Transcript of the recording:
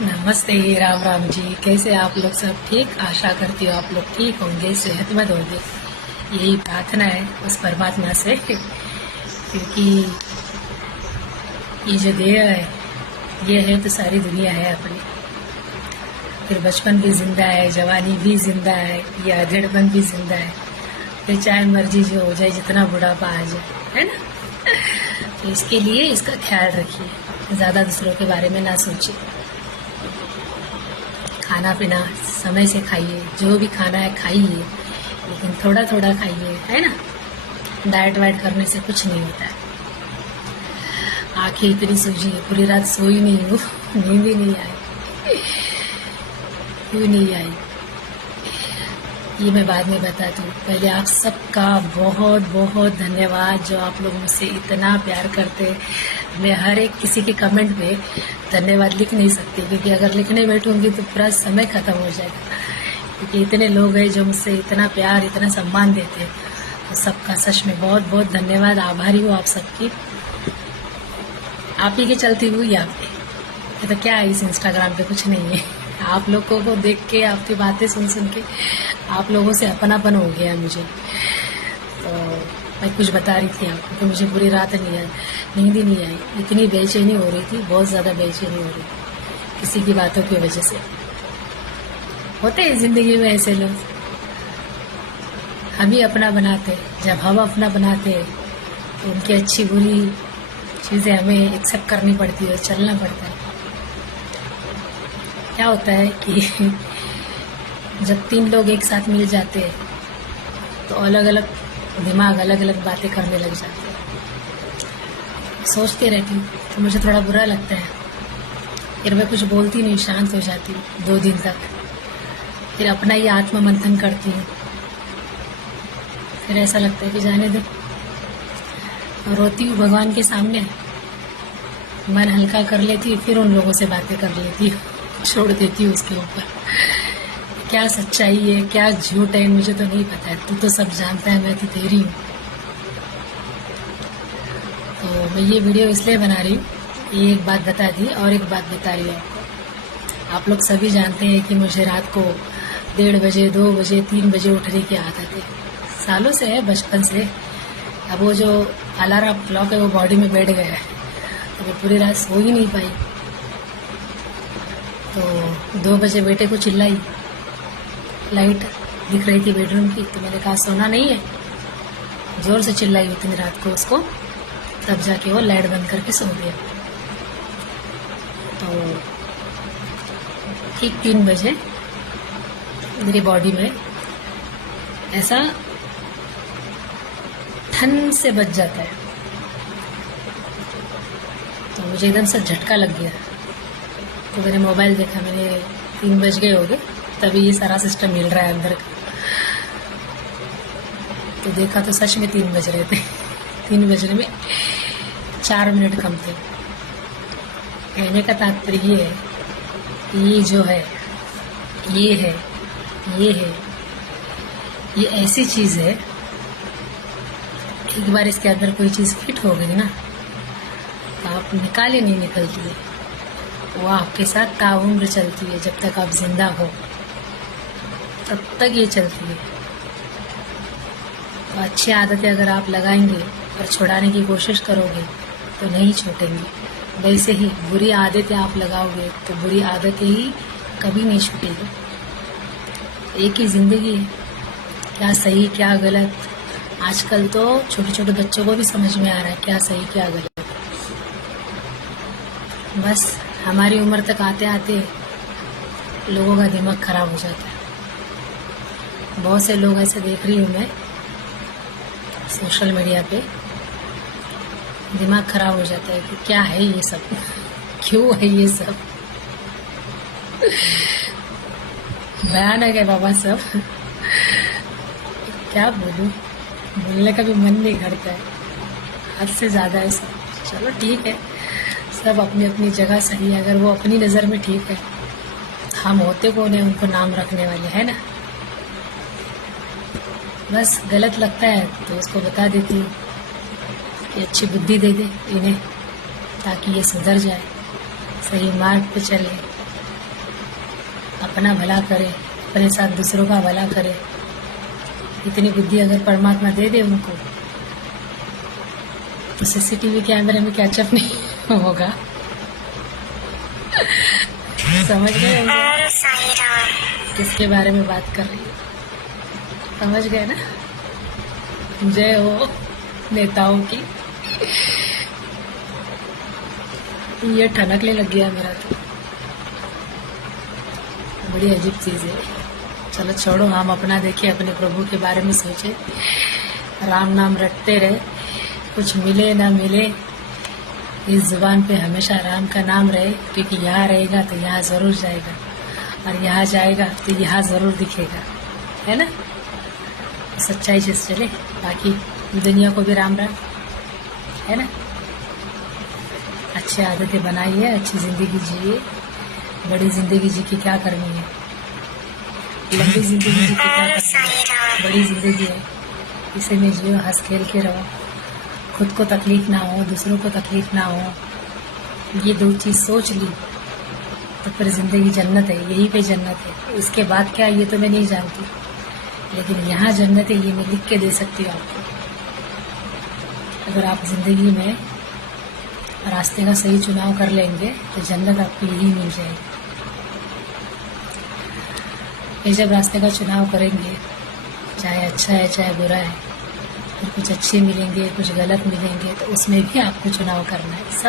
नमस्ते, राम राम जी। कैसे आप लोग? सब ठीक? आशा करती हूँ आप लोग ठीक होंगे, सेहतमंद होंगे। यही प्रार्थना है उस परमात्मा से, क्योंकि ये जो देह है ये है तो सारी दुनिया है अपनी। फिर बचपन भी जिंदा है, जवानी भी जिंदा है, ये अधेड़पन भी जिंदा है। फिर चाहे मर्जी जो हो जाए, जितना बुढ़ापा आ जाए, है ना। तो इसके लिए इसका ख्याल रखिए, ज़्यादा दूसरों के बारे में ना सोचिए। खाना पीना समय से खाइए, जो भी खाना है खाइए, लेकिन थोड़ा थोड़ा खाइए, है ना। डाइट वाइट करने से कुछ नहीं होता है। आंखें इतनी सूजी है, पूरी रात सोई नहीं हूँ, नींद ही नहीं आई। क्यों नहीं आई ये मैं बाद में बताती हूँ। पहले आप सबका बहुत बहुत धन्यवाद, जो आप लोग मुझसे इतना प्यार करते हैं। मैं हर एक किसी के कमेंट पे धन्यवाद लिख नहीं सकती, क्योंकि अगर लिखने बैठूंगी तो पूरा समय खत्म हो जाएगा। क्योंकि इतने लोग हैं जो मुझसे इतना प्यार, इतना सम्मान देते हैं। तो सबका सच में बहुत बहुत धन्यवाद, आभारी हूँ आप सबकी। आप ही के चलती हुई आप पे। तो क्या है, इस इंस्टाग्राम पे कुछ नहीं है। आप लोगों को देख के, आपकी बातें सुन सुन के आप लोगों से अपनापन हो गया मुझे। तो मैं कुछ बता रही थी आपको कि मुझे पूरी रात नींद ही नहीं आई। इतनी बेचैनी हो रही थी, बहुत ज़्यादा बेचैनी हो रही थी किसी की बातों की वजह से। होते हैं ज़िंदगी में ऐसे लोग, हम ही अपना बनाते। जब हम अपना बनाते तो उनकी अच्छी बुरी चीज़ें हमें एक्सेप्ट करनी पड़ती है, चलना पड़ता है। क्या होता है कि जब तीन लोग एक साथ मिल जाते हैं तो अलग अलग दिमाग अलग अलग बातें करने लग जाते हैं। सोचती रहती हूँ तो मुझे थोड़ा बुरा लगता है। फिर मैं कुछ बोलती नहीं, शांत हो जाती हूँ 2 दिन तक। फिर अपना ही आत्म मंथन करती हूँ। फिर ऐसा लगता है कि जाने दो, और रोती हूँ भगवान के सामने। मन हल्का कर लेती हूँ, फिर उन लोगों से बातें कर लेती हूँ, छोड़ देती हूँ उसके ऊपर। क्या सच्चाई है, क्या झूठ है, मुझे तो नहीं पता है। तू तो सब जानता है, मैं तो तेरी हूँ। तो मैं ये वीडियो इसलिए बना रही हूँ, ये एक बात बता दी और एक बात बता रही हूँ आपको। आप लोग सभी जानते हैं कि मुझे रात को 1:30 बजे, 2 बजे, 3 बजे उठने की आदत है। सालों से है, बचपन से। अब वो जो अलार्म क्लॉक है वो बॉडी में बैठ गया है, तो मैं पूरी रात सो ही नहीं पाई। तो 2 बजे बेटे को चिल्लाई, लाइट दिख रही थी बेडरूम की, तो मैंने कहा सोना नहीं है। जोर से चिल्लाई उतनी रात को उसको, तब जाके वो लाइट बंद करके सो गया। तो ठीक 3 बजे मेरी बॉडी में ऐसा ठन से बज जाता है, तो मुझे एकदम से झटका लग गया। तो मैंने मोबाइल देखा, मैंने 3 बज गए होंगे, तभी ये सारा सिस्टम मिल रहा है अंदर का। तो देखा तो सच में 3 बज रहे थे। 3 बजने में 4 मिनट कम थे। कहने का तात्पर्य ये है, ये जो है, ये है, ये है, ये ऐसी चीज़ है, एक बार इसके अंदर कोई चीज़ फिट हो गई ना, तो आप निकाले नहीं निकलती है। वो आपके साथ ताउम्र चलती है। जब तक आप जिंदा हो तब तक ये चलती है। तो अच्छी आदतें अगर आप लगाएंगे और छुड़ाने की कोशिश करोगे तो नहीं छूटेंगी। वैसे ही बुरी आदतें आप लगाओगे तो बुरी आदतें ही कभी नहीं छूटेगी। एक ही जिंदगी है, क्या सही क्या गलत। आजकल तो छोटे छोटे बच्चों को भी समझ में आ रहा है क्या सही क्या गलत। बस हमारी उम्र तक आते आते लोगों का दिमाग खराब हो जाता है। बहुत से लोग ऐसे देख रही हूँ मैं सोशल मीडिया पे, दिमाग खराब हो जाता है कि क्या है ये सब, क्यों है ये सब। भयानक है बाबा सब। क्या बोलूं, बोलने का भी मन नहीं करता है, हद से ज़्यादा है सब। चलो ठीक है, सब अपनी अपनी जगह सही है। अगर वो अपनी नज़र में ठीक है, हम होते कौन है उनको नाम रखने वाले, है ना। बस गलत लगता है तो उसको बता देती हूँ कि अच्छी बुद्धि दे दे इन्हें, ताकि ये सुधर जाए, सही मार्ग पे चले। अपना भला करे, अपने साथ दूसरों का भला करे। इतनी बुद्धि अगर परमात्मा दे दे उनको तो सीसीटीवी कैमरे में कैचअप नहीं होगा। समझ गए होंगे किसके बारे में बात कर रही है? समझ गए ना? जय हो नेताओं की। ये ठनकने लग गया मेरा तो, बड़ी अजीब चीज है। चलो छोड़ो, हम अपना देखें, अपने प्रभु के बारे में सोचे, राम नाम रटते रहे, कुछ मिले ना मिले इस जुबान पे हमेशा राम का नाम रहे, क्योंकि यहाँ रहेगा तो यहाँ जरूर जाएगा, और यहाँ जाएगा तो यहाँ जरूर दिखेगा, है ना? सच्चाई से चले, बाकी दुनिया को भी राम राम, है ना? अच्छी आदतें बनाइए, अच्छी जिंदगी जिए। बड़ी जिंदगी जी की क्या करनी है? लंबी जिंदगी जी की क्या करनी है? बड़ी जिंदगी है, इसे में जियो, हंस खेल के रहो, खुद को तकलीफ ना हो, दूसरों को तकलीफ ना हो। ये दो चीज सोच ली तो फिर जिंदगी जन्नत है, यहीं पे जन्नत है। इसके बाद क्या, ये तो मैं नहीं जानती, लेकिन यहाँ जन्नत है, ये मैं लिख के दे सकती हूँ आपको। अगर आप जिंदगी में रास्ते का सही चुनाव कर लेंगे तो जन्नत आपको यही मिल जाएगी। ये जब रास्ते का चुनाव करेंगे, चाहे अच्छा है चाहे बुरा है, फिर कुछ अच्छे मिलेंगे, कुछ गलत मिलेंगे, तो उसमें भी आपको चुनाव करना है। सब